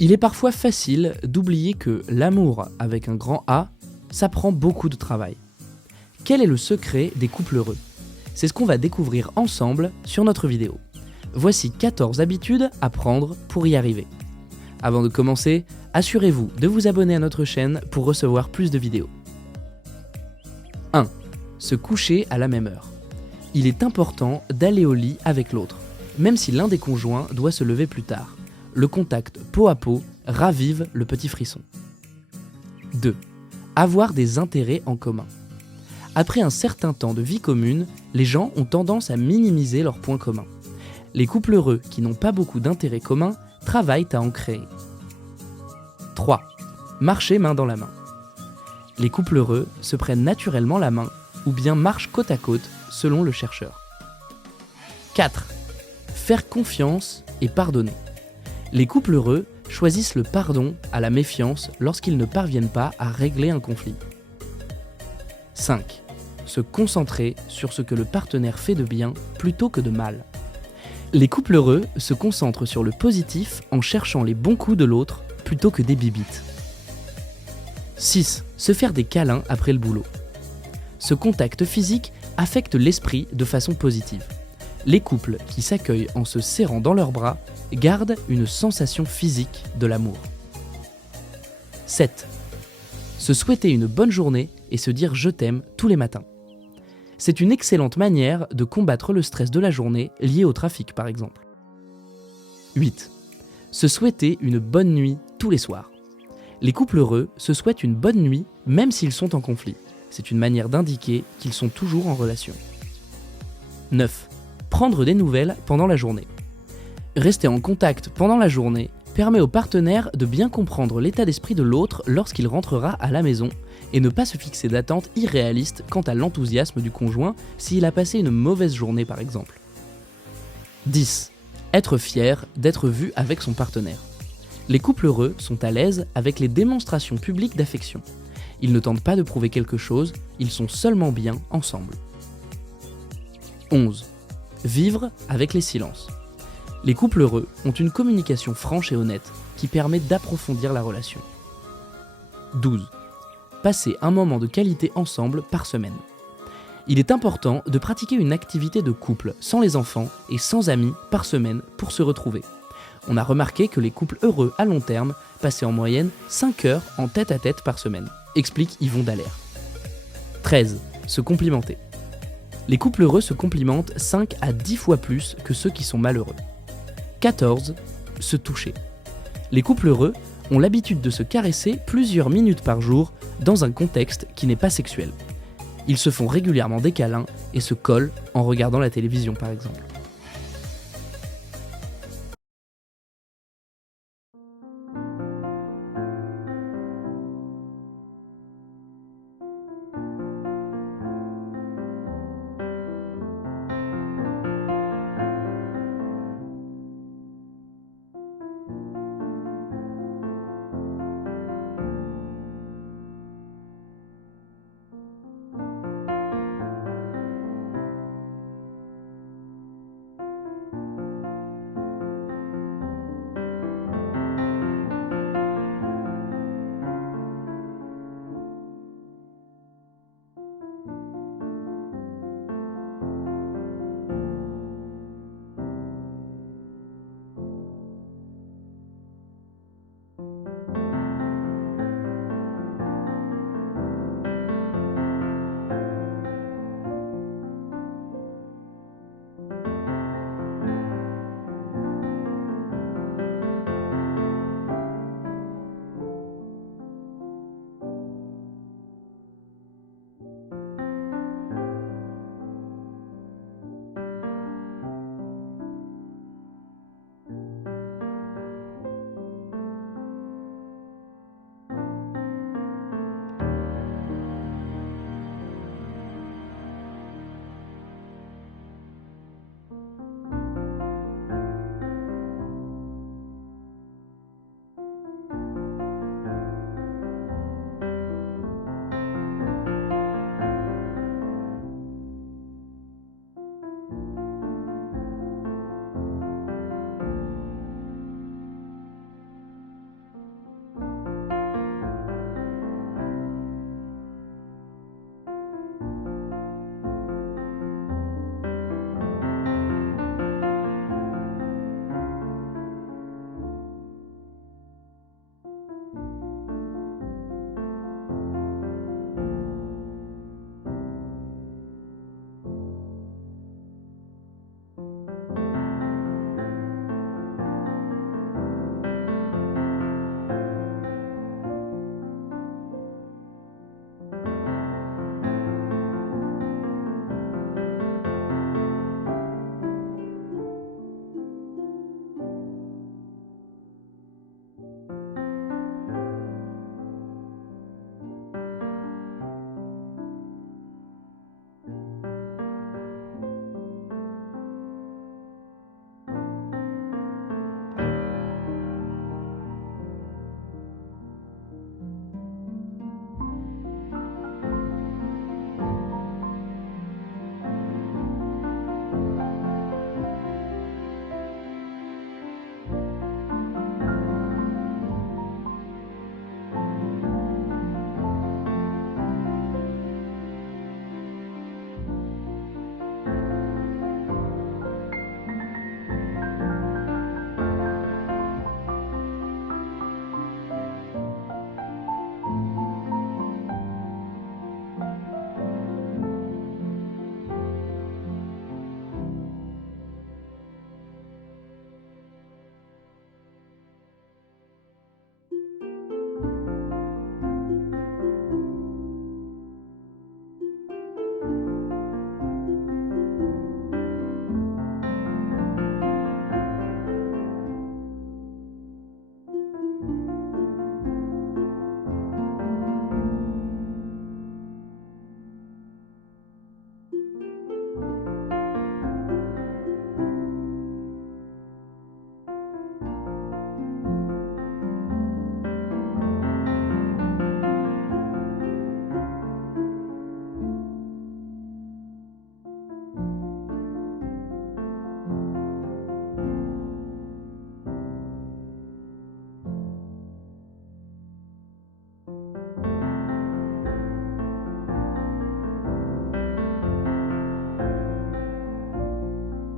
Il est parfois facile d'oublier que l'amour avec un grand A, ça prend beaucoup de travail. Quel est le secret des couples heureux ? C'est ce qu'on va découvrir ensemble sur notre vidéo. Voici 14 habitudes à prendre pour y arriver. Avant de commencer, assurez-vous de vous abonner à notre chaîne pour recevoir plus de vidéos. 1. Se coucher à la même heure. Il est important d'aller au lit avec l'autre, même si l'un des conjoints doit se lever plus tard. Le contact peau à peau ravive le petit frisson. 2. Avoir des intérêts en commun. Après un certain temps de vie commune, les gens ont tendance à minimiser leurs points communs. Les couples heureux qui n'ont pas beaucoup d'intérêts communs travaillent à en créer. 3. Marcher main dans la main. Les couples heureux se prennent naturellement la main ou bien marchent côte à côte selon le chercheur. 4. Faire confiance et pardonner. Les couples heureux choisissent le pardon à la méfiance lorsqu'ils ne parviennent pas à régler un conflit. 5. Se concentrer sur ce que le partenaire fait de bien plutôt que de mal. Les couples heureux se concentrent sur le positif en cherchant les bons coups de l'autre plutôt que des bibites. 6. Se faire des câlins après le boulot. Ce contact physique affecte l'esprit de façon positive. Les couples qui s'accueillent en se serrant dans leurs bras gardent une sensation physique de l'amour. 7. Se souhaiter une bonne journée et se dire « je t'aime » tous les matins. C'est une excellente manière de combattre le stress de la journée lié au trafic par exemple. 8. Se souhaiter une bonne nuit tous les soirs. Les couples heureux se souhaitent une bonne nuit même s'ils sont en conflit. C'est une manière d'indiquer qu'ils sont toujours en relation. 9. Prendre des nouvelles pendant la journée. Rester en contact pendant la journée permet au partenaire de bien comprendre l'état d'esprit de l'autre lorsqu'il rentrera à la maison et ne pas se fixer d'attentes irréalistes quant à l'enthousiasme du conjoint s'il a passé une mauvaise journée par exemple. 10. Être fier d'être vu avec son partenaire. Les couples heureux sont à l'aise avec les démonstrations publiques d'affection. Ils ne tentent pas de prouver quelque chose, ils sont seulement bien ensemble. 11. Vivre avec les silences. Les couples heureux ont une communication franche et honnête qui permet d'approfondir la relation. 12. Passer un moment de qualité ensemble par semaine. Il est important de pratiquer une activité de couple sans les enfants et sans amis par semaine pour se retrouver. On a remarqué que les couples heureux à long terme passaient en moyenne 5 heures en tête-à-tête par semaine, explique Yvon Dallaire. 13. Se complimenter. Les couples heureux se complimentent 5 à 10 fois plus que ceux qui sont malheureux. 14. Se toucher. Les couples heureux ont l'habitude de se caresser plusieurs minutes par jour dans un contexte qui n'est pas sexuel. Ils se font régulièrement des câlins et se collent en regardant la télévision par exemple.